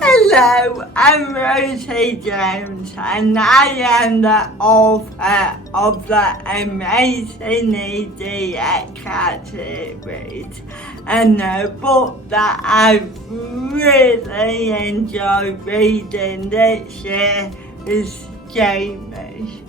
Hello, I'm Rosie Jones and I am the author of the Amazing Edie Eckhart series, and the book that I really enjoyed reading this year is Jamie.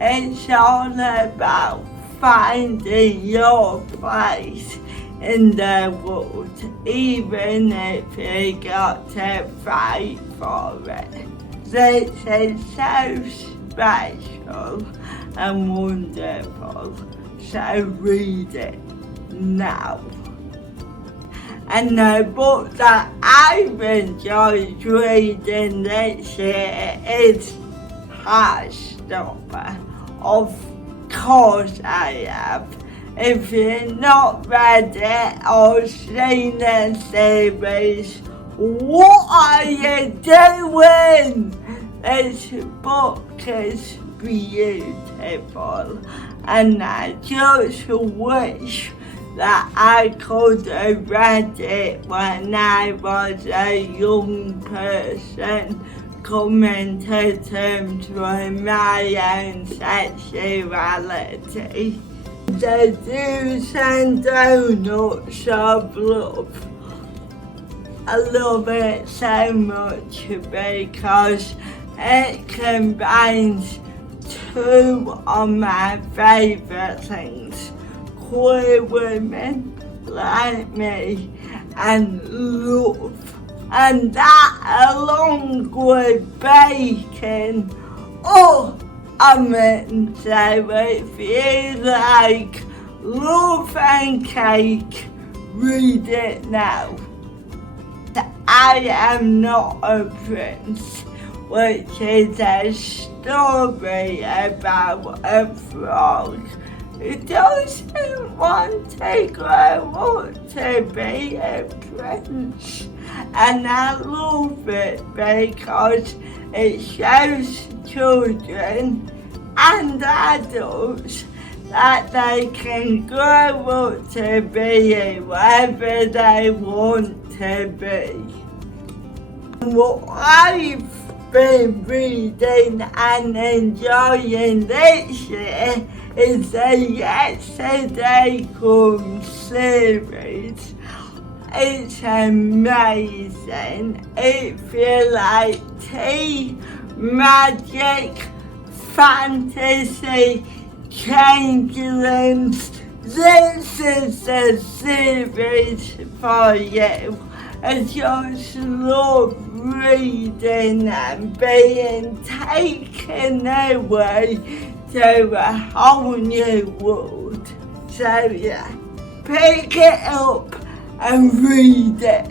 It's all about finding your place in the world, even if you got to fight for it. This is so special and wonderful, so read it now. And the book that I've enjoyed reading this year is Hachette. Of course I have. If you've not read it or seen the series, what are you doing? This book is beautiful, and I just wish that I could have read it when I was a young person coming to terms with my own sexuality. The do's and donuts of love. I love it so much because it combines two of my favourite things: queer women like me and love. And that along with bacon. I meant so if you like love and cake, read it now. I Am Not a Prince, which is a story about a frog who doesn't want to grow up to be a prince. And I love it because it shows children and adults that they can grow up to be whoever they want to be. What I've been reading and enjoying this year is the Yesterday Comes series. It's amazing. If you like tea, magic, fantasy, changelings, this is the series for you. I just love reading and being taken away to a whole new world. So yeah, pick it up and read it.